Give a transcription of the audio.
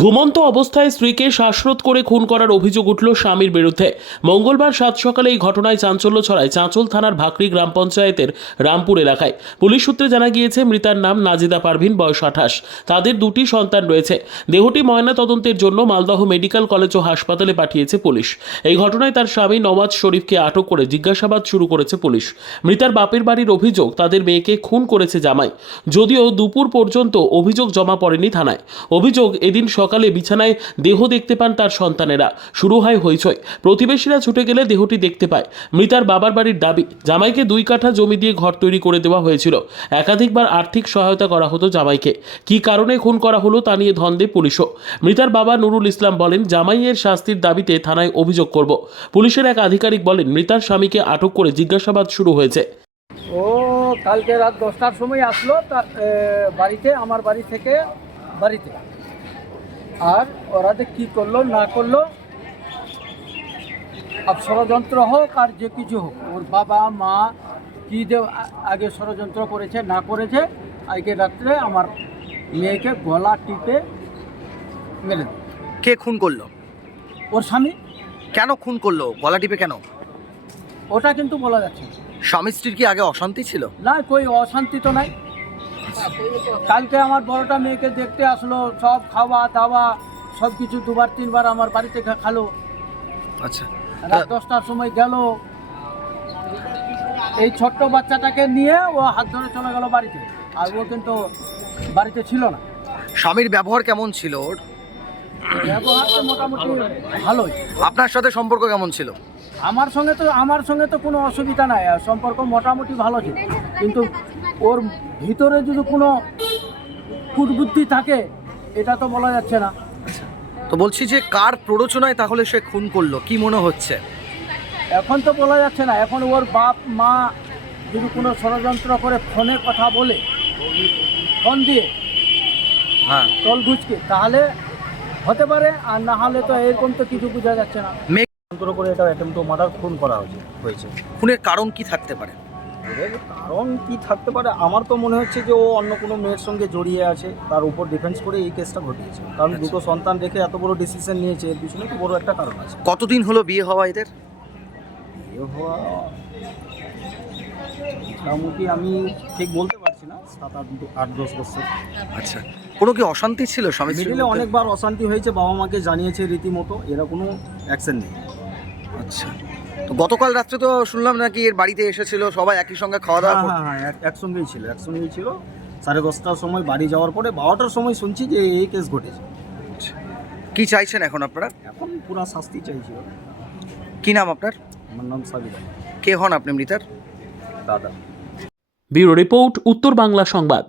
ঘুমন্ত অবস্থায় স্ত্রীকে শ্বাসরোধ করে খুন করার অভিযোগ উঠল স্বামীর বিরুদ্ধে। মঙ্গলবার সাত সকালে এই ঘটনায় চাঞ্চল্য ছড়ায় চাঁচল থানার ভাকরি গ্রাম পঞ্চায়েতের রামপুর এলাকায়। পুলিশ সূত্রে জানা গিয়েছে, মৃতার নাম নাজিদা পারভিন, বয়স 28। তাদের দুটি সন্তান রয়েছে। দেহটি ময়না তদন্তের জন্য মালদহ মেডিকেল কলেজ ও হাসপাতালে পাঠিয়েছে পুলিশ। এই ঘটনায় তার স্বামী নওয়াজ শরীফকে আটক করে জিজ্ঞাসাবাদ শুরু করেছে পুলিশ। মৃতার বাপের বাড়ির অভিযোগ, তাদের মেয়েকে খুন করেছে জামাই। যদিও দুপুর পর্যন্ত অভিযোগ জমা পড়েনি থানায়। অভিযোগ, এদিন সকালে বিছানায় দেহ দেখতে পান তার সন্তানেরা। শুরু হয় হইচই। প্রতিবেশীরা ছুটে গেলে দেহটি দেখতে পায়। মৃতার বাবার বাড়ির দাবি, জামাইকে 2 কাঠা জমি দিয়ে ঘর তৈরি করে দেওয়া হয়েছিল। একাধিকবার আর্থিক সহায়তা করা হতো জামাইকে। কী কারণে খুন করা হলো তা নিয়ে ধন্দে পুলিশও। মৃতার বাবা নুরুল ইসলাম বলেন, জামাইয়ের শাস্তির দাবিতে থানায় অভিযোগ করব। পুলিশের এক আধিকারিক বলেন, মৃতার স্বামীকে আটক করে জিজ্ঞাসাবাদ শুরু হয়েছে। ও কালকে রাত 10টার সময় আসলো তার বাড়িতে, আমার বাড়ি থেকে বাড়িতে। আর ওরা যে কী করলো না করলো, আর ষড়যন্ত্র হোক আর যে কিছু হোক, ওর বাবা মা কী যে আগে ষড়যন্ত্র করেছে না করেছে, আজকে রাত্রে আমার মেয়েকে গলা টিপে মেরে দেয়। কে খুন করলো? ওর স্বামী। কেন খুন করলো? গলা টিপে কেন? ওটা কিন্তু বলা যাচ্ছে না। স্বামী স্ত্রীর কি আগে অশান্তি ছিল? না, কই অশান্তি তো নাই। কালকে আমার বড়টা মেয়েকে দেখতে আসলো, সব খাওয়া দাওয়া সব কিছু 2-3 আমার বাড়িতে খালো। আচ্ছা, রাত 10টার সময় গেল, এই ছোট্ট বাচ্চাটাকে নিয়ে ও হাত ধরে চলে গেল বাড়িতে। আর ও কিন্তু বাড়িতে ছিল না। স্বামীর ব্যবহার কেমন ছিল ওর? ব্যবহার তো মোটামুটি ভালোই। আপনার সাথে সম্পর্ক কেমন ছিল? আমার সঙ্গে তো কোনো অসুবিধা নাই, আর সম্পর্ক মোটামুটি ভালো ছিল। কিন্তু ওর ভিতরে যদি কোনো কুটবুদ্ধি থাকে, এটা তো বলা যাচ্ছে না। তো বলছি যে কার প্ররোচনায় তাহলে সে খুন করলো, কি মনে হচ্ছে? এখন তো বলা যাচ্ছে না। এখন ওর বাপ মা যদি কোনো ষড়যন্ত্র করে ফোনে কথা বলে, ফোন দিয়ে হ্যাঁ, তল ঘুচকে, তাহলে হতে পারে। আর না হলে তো এরকম তো কিছু বোঝা যাচ্ছে না। যন্ত্র করে এটা অ্যাটেম্প টু মার্ডার খুন করা হয়েছে। খুনের কারণ কি থাকতে পারে? এর কারণ কি থাকতে পারে, আমার তো মনে হচ্ছে যে ও অন্য কোনো মেয়ের সঙ্গে জড়িয়ে আছে, তার উপর ডিফেন্স করে এই কেসটা ঘটিয়েছে। কারণ দুটো সন্তান রেখে এত বড় ডিসিশন নিয়েছে, এর পিছনে তো বড় একটা কারণ আছে। কতদিন হলো বিয়ে হওয়া এদের? বিয়ে হওয়া মোটামুটি আমি ঠিক বলতে পারছি না, 7-8-10 বছর। আচ্ছা, কোনো কি অশান্তি ছিল স্বামী স্ত্রীর মিডিলে মধ্যে? অনেকবার অশান্তি হয়েছে, বাবা মাকে জানিয়েছে রীতিমতো, এরা কোনো অ্যাকশন নেই। আচ্ছা, তো গতকাল রাত্রে তো শুনলাম নাকি এর বাড়িতে এসেছিল, সবাই একই সঙ্গে খাওয়া দাওয়া করতো। হ্যাঁ, একসঙ্গেই ছিল। 10:30টার সময় বাড়ি যাওয়ার পরে 12টার সময় শুনছি যে এই কেস ঘটেছে। কি চাইছেন এখন আপনারা? এখন পুরা শাস্তি চাইছিল। কি নাম আপনার? আমার নাম সাবির, কে হন আপনি মৃতার? দাদা। ব্যুরো রিপোর্ট, উত্তর বাংলা সংবাদ।